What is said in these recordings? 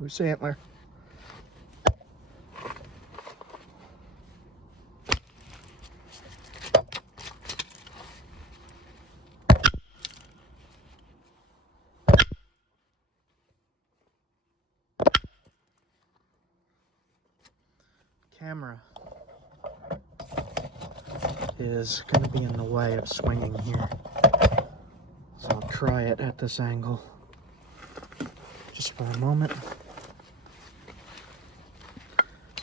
Loose antler. Camera is going to be in the way of swinging here, so I'll try it at this angle just for a moment.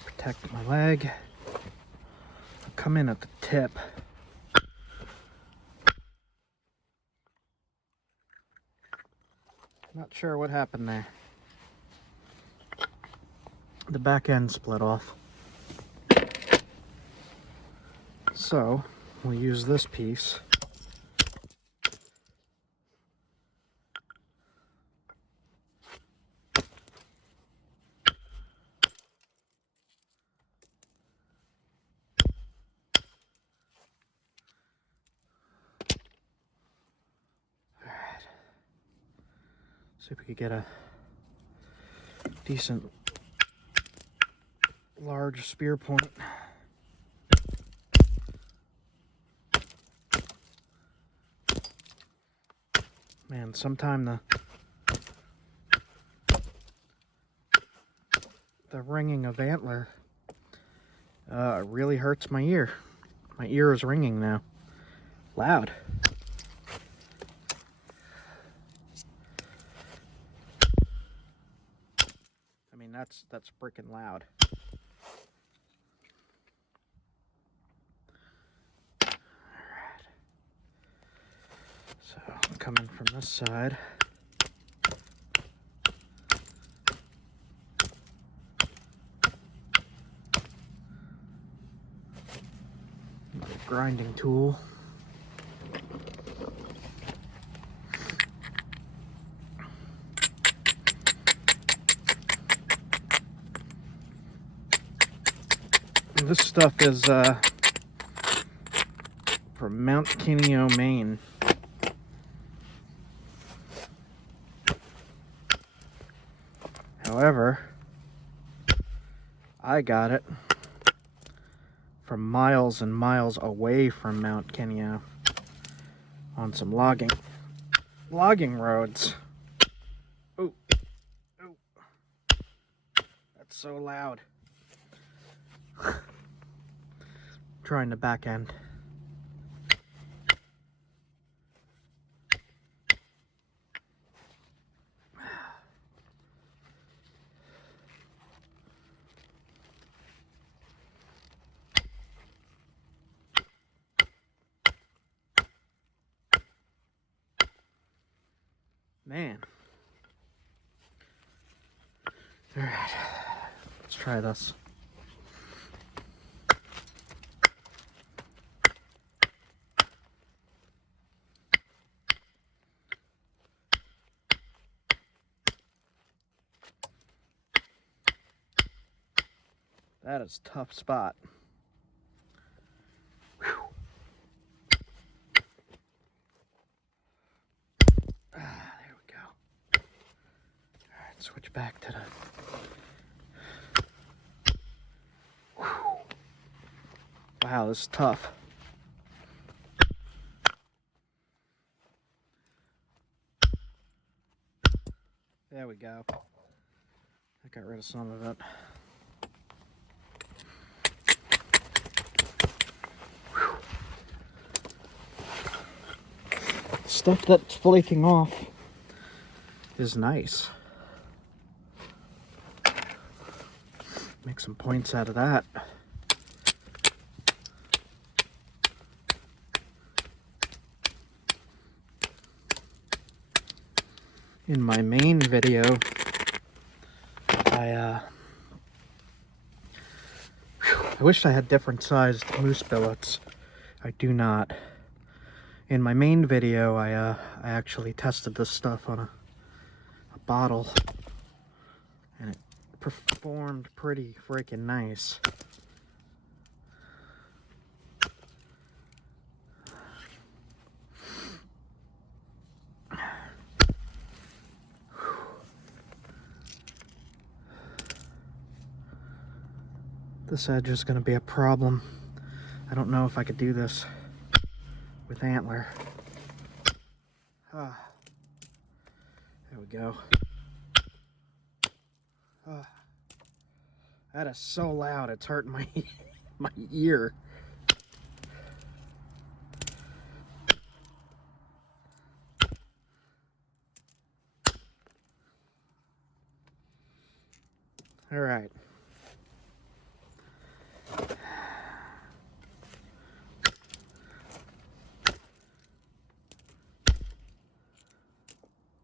Protect my leg. I'll come in at the tip. Not sure what happened there. The back end split off. So we'll use this piece. Alright. See if we could get a decent large spear point. Man, sometime the ringing of antler really hurts my ear. My ear is ringing now. Loud. I mean, that's freaking loud. Alright. So, coming from this side. Grinding tool. And this stuff is from Mount Kineo, Maine. However, I got it from miles and miles away from Mount Kineo on some logging roads. Oh, oh, that's so loud. Trying to back end. Man. All right, let's try this. That is a tough spot. Whew. There we go. All right, switch back to the... Whew. Wow, this is tough. There we go. I got rid of some of it. Stuff that's flaking off is nice. Make some points out of that. In my main video, I wished I had different sized moose billets. I do not. In my main video, I actually tested this stuff on a bottle, and it performed pretty freaking nice. This edge is going to be a problem. I don't know if I could do this with Antler. Ah, there we go. Ah, that is so loud, it's hurting my my ear. All right.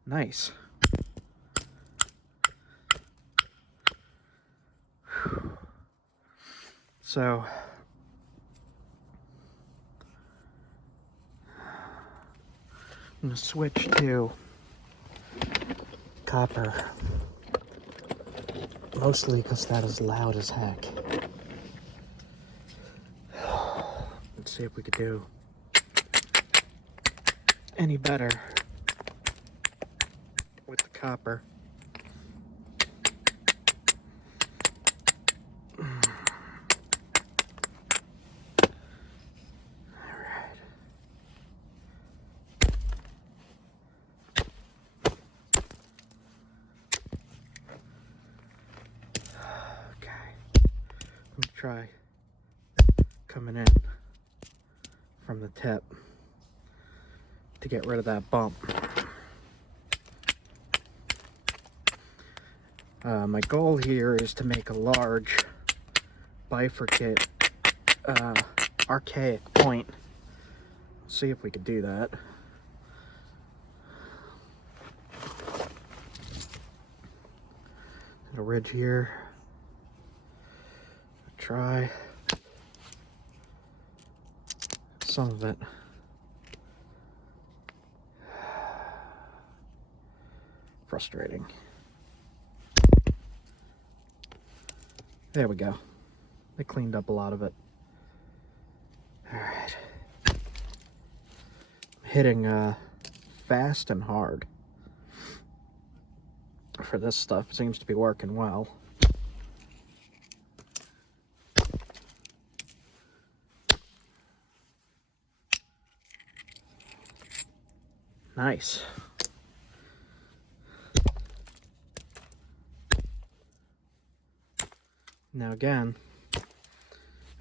Nice. So I'm going to switch to copper, mostly because that is loud as heck. Let's see if we could do any better with the copper. Try coming in from the tip to get rid of that bump. My goal here is to make a large bifurcate archaic point. See if we could do that. A ridge here. Try some of it. Frustrating. There we go. They cleaned up a lot of it. All right. I'm hitting fast and hard for this stuff. It seems to be working well. Nice. Now again,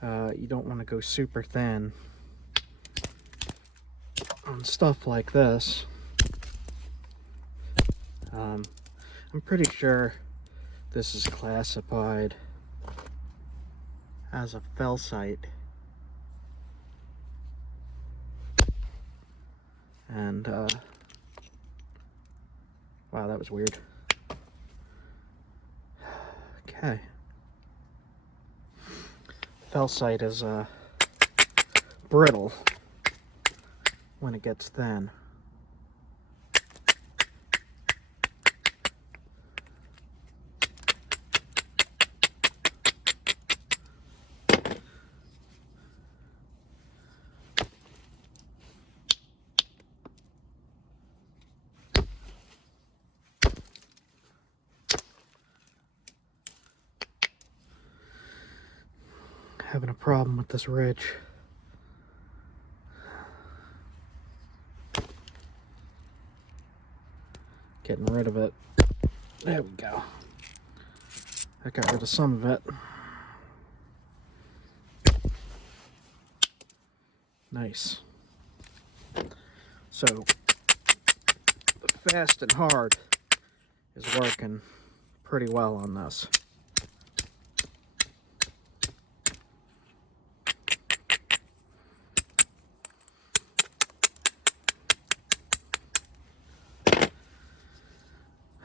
you don't want to go super thin on stuff like this. I'm pretty sure this is classified as a felsite. And, wow, that was weird. Okay. Felsite is, brittle when it gets thin. Having a problem with this ridge. Getting rid of it. There we go. I got rid of some of it. Nice. So, the fast and hard is working pretty well on this.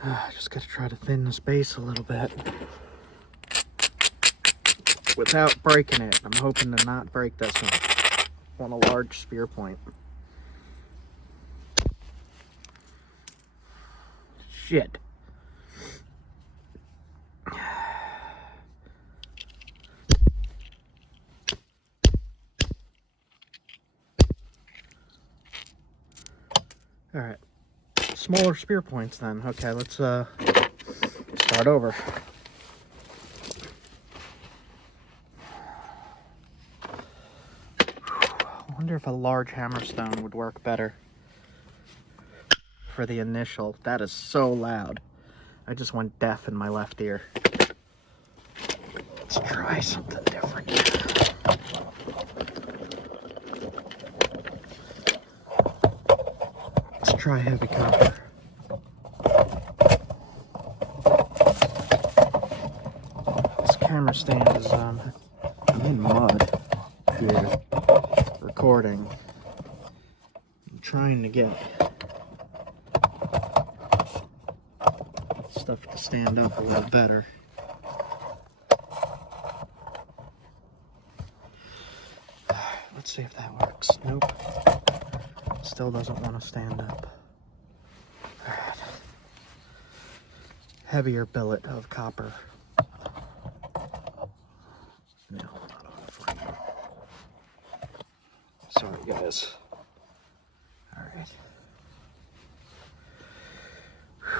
I just gotta try to thin this base a little bit without breaking it. I'm hoping to not break this on a large spear point. Shit. All right. Smaller spear points then. Okay, let's start over. wonder if a large hammerstone would work better for the initial. That is so loud. I just went deaf in my left ear. Let's try something different. Let's try heavy copper. This camera stand is, I'm in mud here, recording. I'm trying to get stuff to stand up a little better. Let's see if that works. Nope. Still doesn't want to stand up. Alright. Heavier billet of copper. No, not on for you. Sorry, guys. Alright.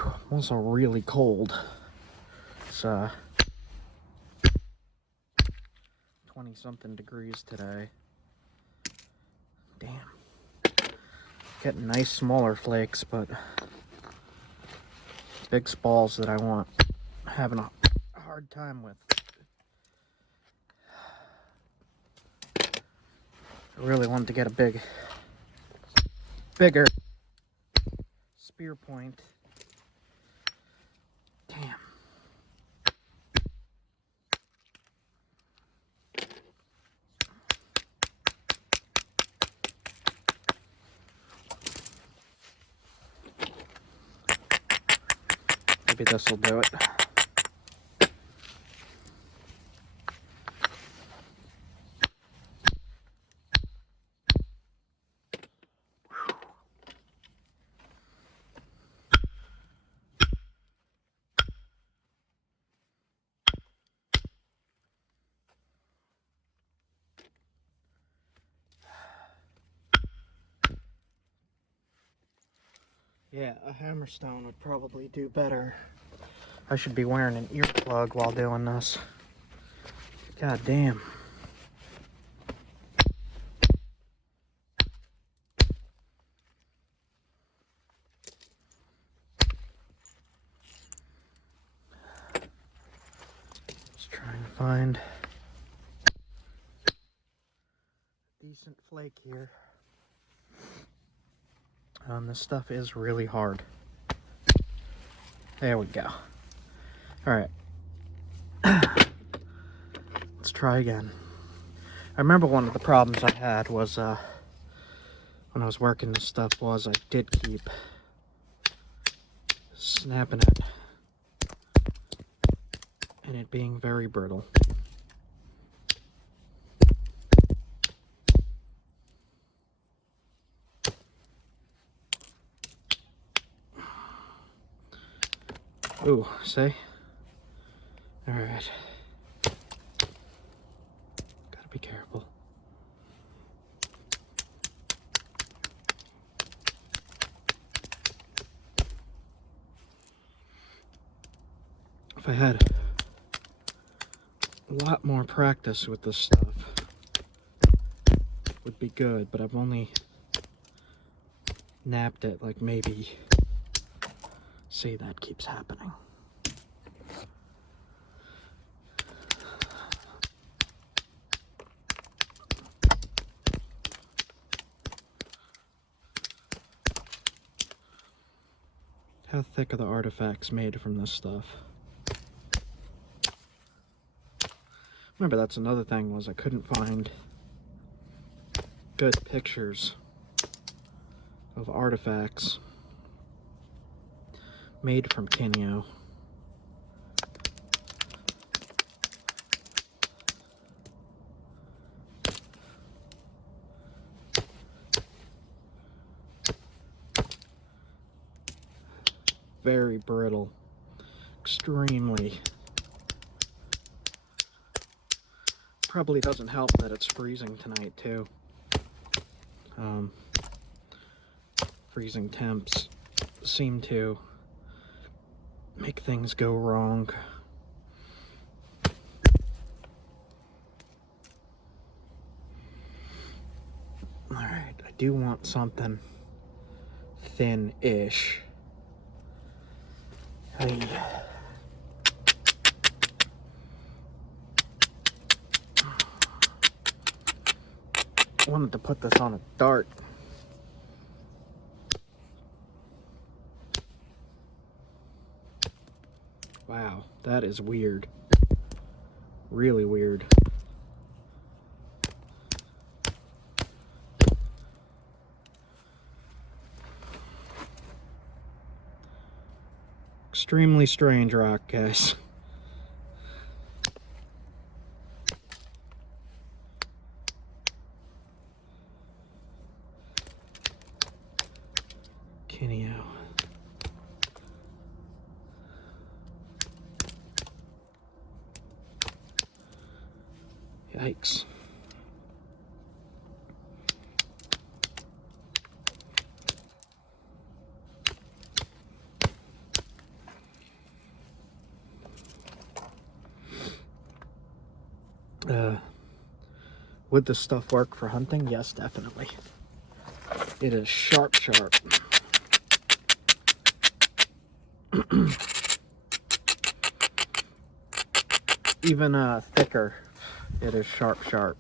I'm also really cold. It's 20-something degrees today. Damn. Getting nice smaller flakes, but big spalls that I want, having a hard time with. I really wanted to get a bigger spear point. Damn. Maybe this will do it. Yeah, a hammerstone would probably do better. I should be wearing an earplug while doing this. God damn. Just trying to find a decent flake here. This stuff is really hard. There we go. Alright. Let's try again. I remember one of the problems I had was when I was working this stuff was I did keep snapping it and it being very brittle. Ooh, see? Alright. Gotta be careful. If I had a lot more practice with this stuff, it would be good, but I've only napped it like maybe. See, that keeps happening. How thick are the artifacts made from this stuff? Remember, that's another thing, was I couldn't find good pictures of artifacts made from Kineo. Very brittle, extremely. Probably doesn't help that it's freezing tonight too. Freezing temps seem to make things go wrong. All right. do want something thin-ish. I wanted to put this on a dart. Wow, that is weird. Really weird. Extremely strange rock, guys. Kineo. Yikes. Would this stuff work for hunting? Yes, definitely. It is sharp, sharp. Even thicker, it is sharp, sharp.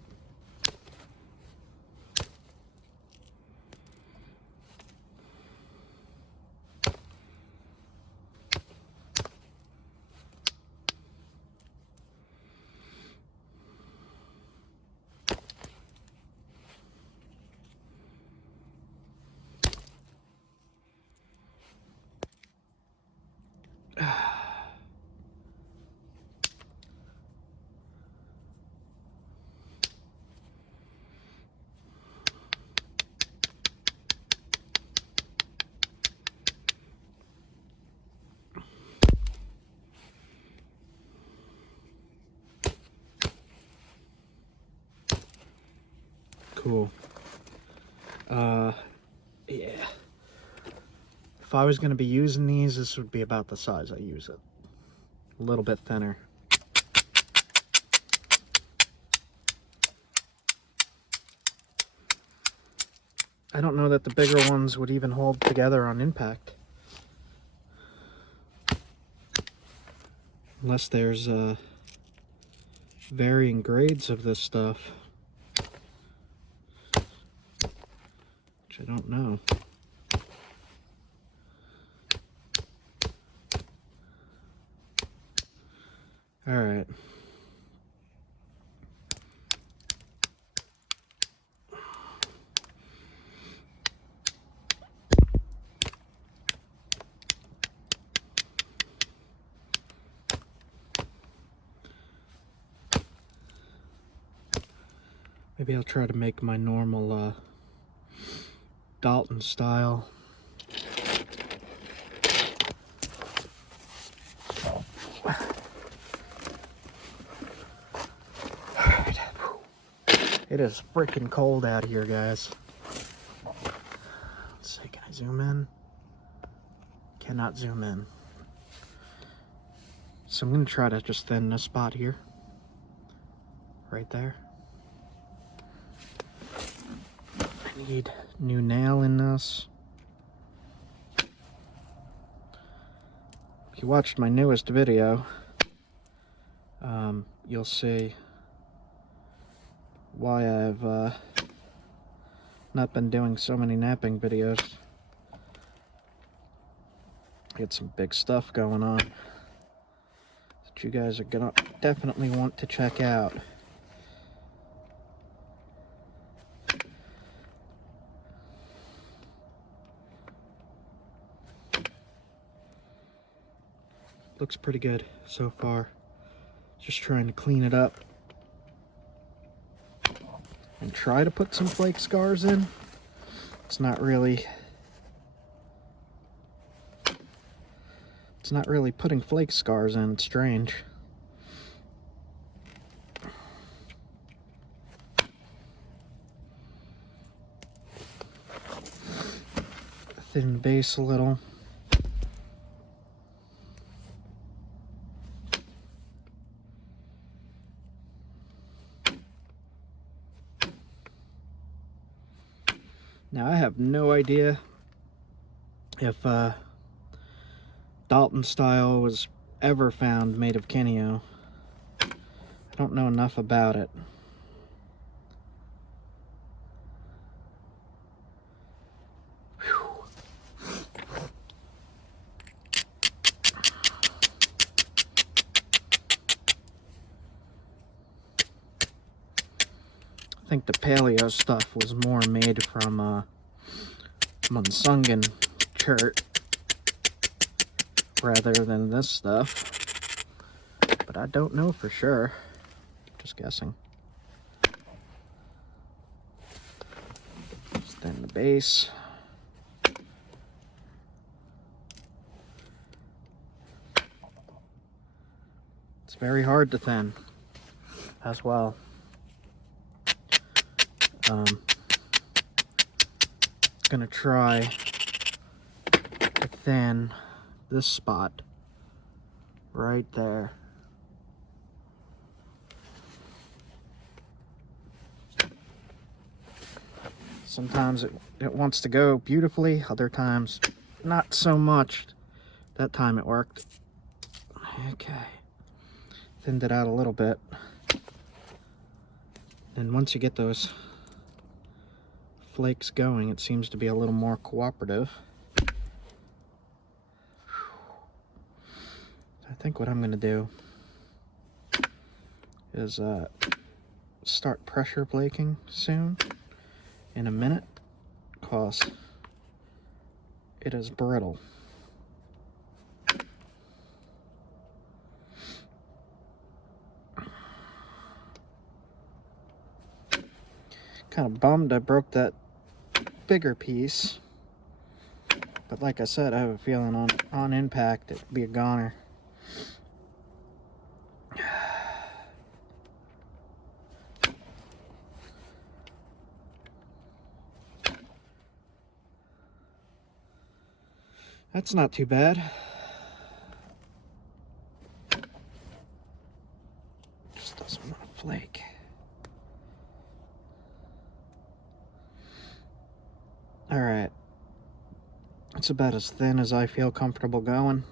Cool. Yeah. If I was going to be using these, this would be about the size I use it. A little bit thinner. I don't know that the bigger ones would even hold together on impact. Unless there's varying grades of this stuff. Which I don't know. Alright. Maybe I'll try to make my normal Dalton style. Alright. It is freaking cold out here, guys. Let's see, can I zoom in? Cannot zoom in. So I'm going to try to just thin this spot here. Right there. I need new nail in this. If you watched my newest video, you'll see why I've not been doing so many napping videos. Get some big stuff going on that you guys are gonna definitely want to check out. Looks pretty good so far. Just trying to clean it up and try to put some flake scars in. It's not really putting flake scars in. It's strange. Thin base a little. Now I have no idea if Dalton style was ever found made of Kineo. I don't know enough about it. I think the paleo stuff was more made from Munsungan chert rather than this stuff, but I don't know for sure. Just guessing. Just thin the base. It's very hard to thin as well. Gonna try to thin this spot right there. Sometimes it wants to go beautifully, other times not so much. That time it worked. Okay, thinned it out a little bit. And once you get those flakes going, it seems to be a little more cooperative. I think what I'm going to do is start pressure flaking soon, in a minute, because it is brittle. Kind of bummed I broke that bigger piece, but like I said, I have a feeling on impact it'd be a goner. That's not too bad. Just doesn't want to flake. Alright. It's about as thin as I feel comfortable going.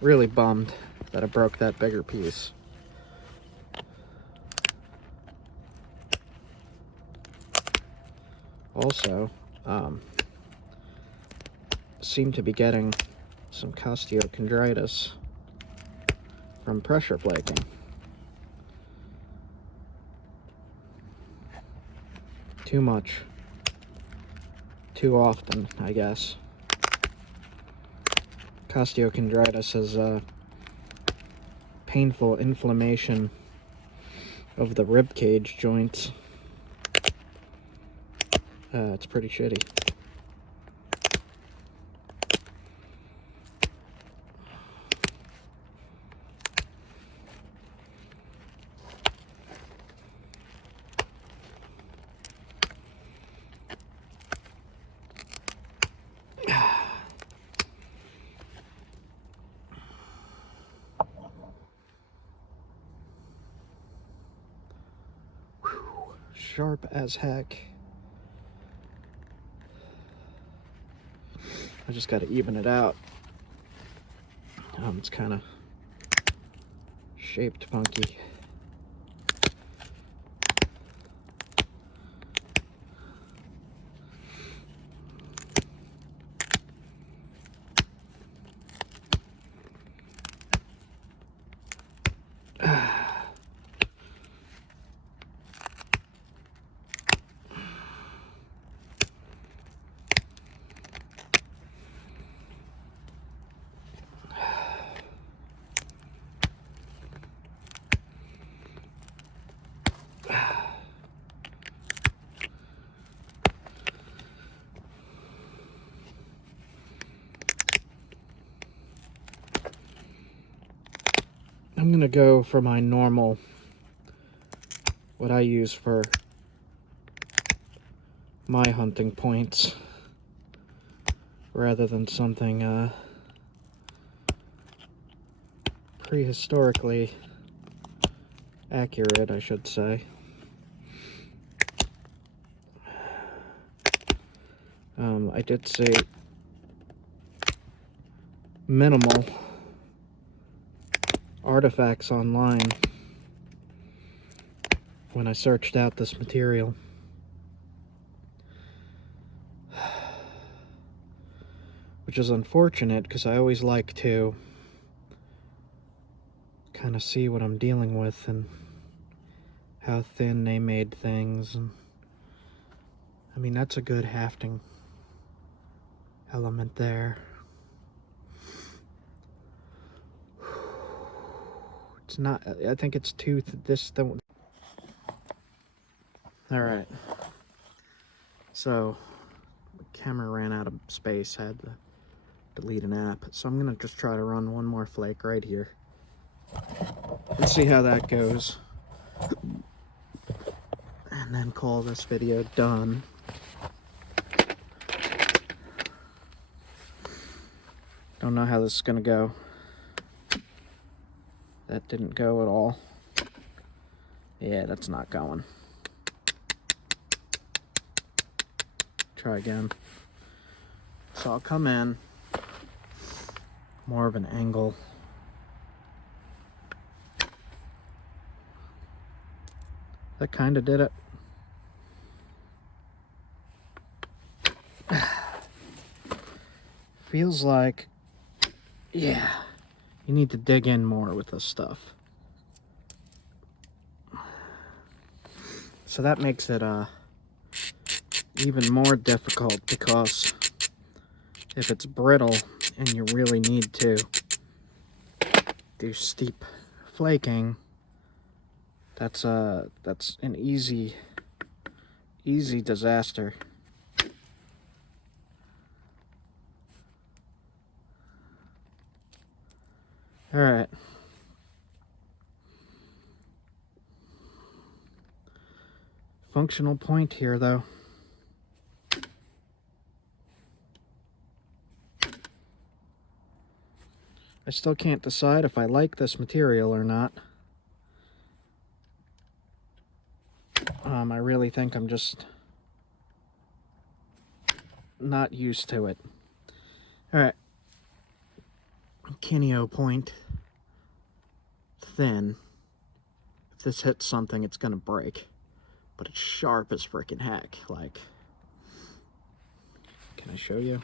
Really bummed that I broke that bigger piece. Also, seem to be getting some costeochondritis from pressure flaking. Too much. Too often, I guess. Costeochondritis is painful inflammation of the rib cage joints. It's pretty shitty. Sharp as heck. I just got to even it out. It's kind of shaped funky. I'm gonna go for my normal, what I use for my hunting points rather than something prehistorically accurate, I should say. I did see minimal artifacts online when I searched out this material. Which is unfortunate, because I always like to kind of see what I'm dealing with and how thin they made things. And I mean, that's a good hafting element there. It's not, I think it's Alright. So, the camera ran out of space, had to delete an app. So I'm gonna just try to run one more flake right here. Let's see how that goes. And then call this video done. Don't know how this is gonna go. That didn't go at all. Yeah, that's not going. Try again. So I'll come in more of an angle. That kind of did it. Feels like, yeah, you need to dig in more with this stuff. So that makes it even more difficult, because if it's brittle and you really need to do steep flaking, that's an easy disaster. All right. Functional point here, though. I still can't decide if I like this material or not. I really think I'm just not used to it. All right. Kineo point. Thin. If this hits something, it's gonna break. But it's sharp as freaking heck. Like, can I show you?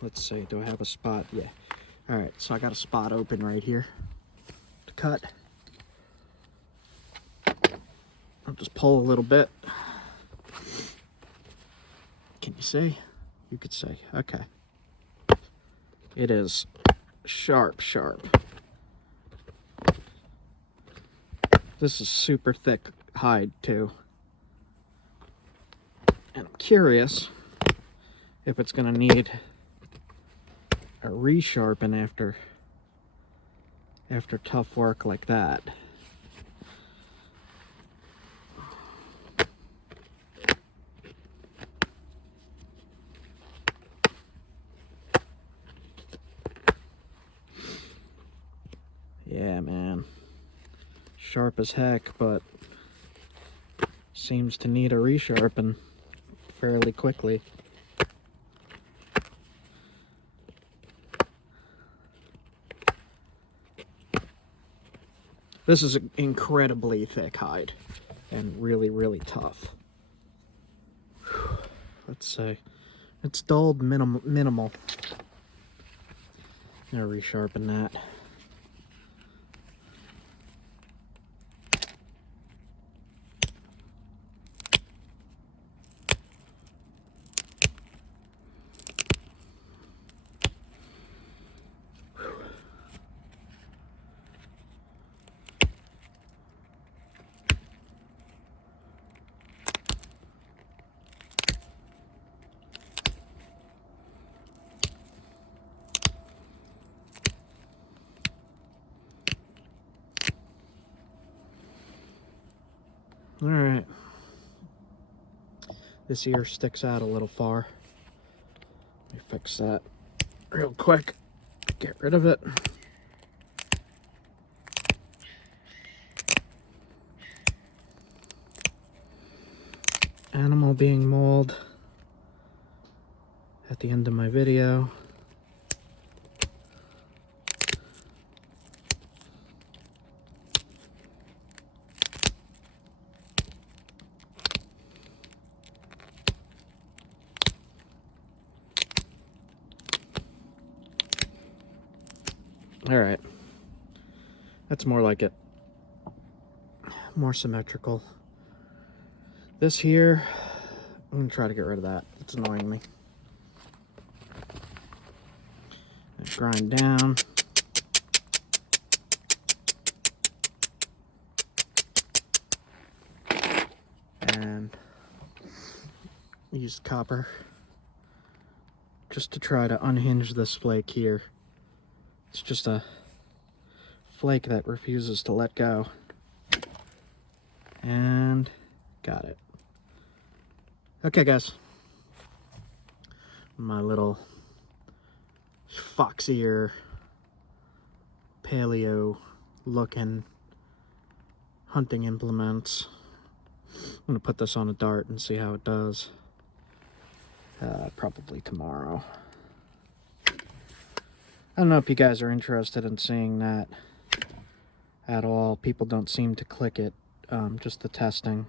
Let's see, do I have a spot? Yeah. All right, so I got a spot open right here to cut. I'll just pull a little bit. Can you see? You could see. Okay. It is sharp, sharp. This is super thick hide too. And I'm curious if it's gonna need a resharpen after tough work like that. Yeah, man. Sharp as heck, but seems to need a resharpen fairly quickly. This is an incredibly thick hide and really, really tough. Let's see. It's dulled minimal. I'm gonna resharpen that. All right. This ear sticks out a little far. Let me fix that real quick. Get rid of it. Animal being mauled at the end of my video. All right, that's more like it. More symmetrical. This here, I'm gonna try to get rid of that. It's annoying me. Grind down. And use copper just to try to unhinge this flake here. It's just a flake that refuses to let go. And got it. Okay, guys. My little fox ear, paleo looking hunting implements. I'm gonna put this on a dart and see how it does. Probably tomorrow. I don't know if you guys are interested in seeing that at all. People don't seem to click it. Just the testing.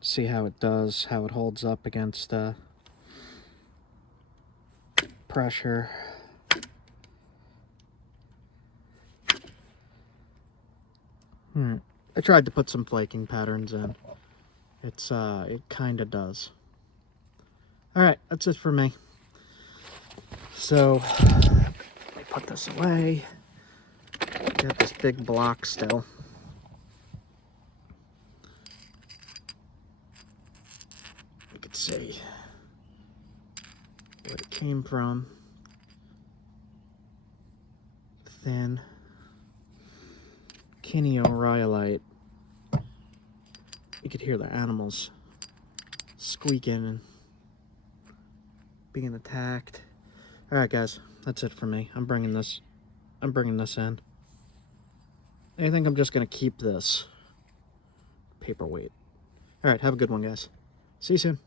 See how it does, how it holds up against pressure. I tried to put some flaking patterns in. It kind of does. All right, that's it for me. So let me put this away. Got this big block still. You can see where it came from. Thin Kineo Rhyolite. You could hear the animals squeaking and being attacked. All right, guys, that's it for me. I'm bringing this in. I think I'm just gonna keep this paperweight. All right, have a good one, guys. See you soon.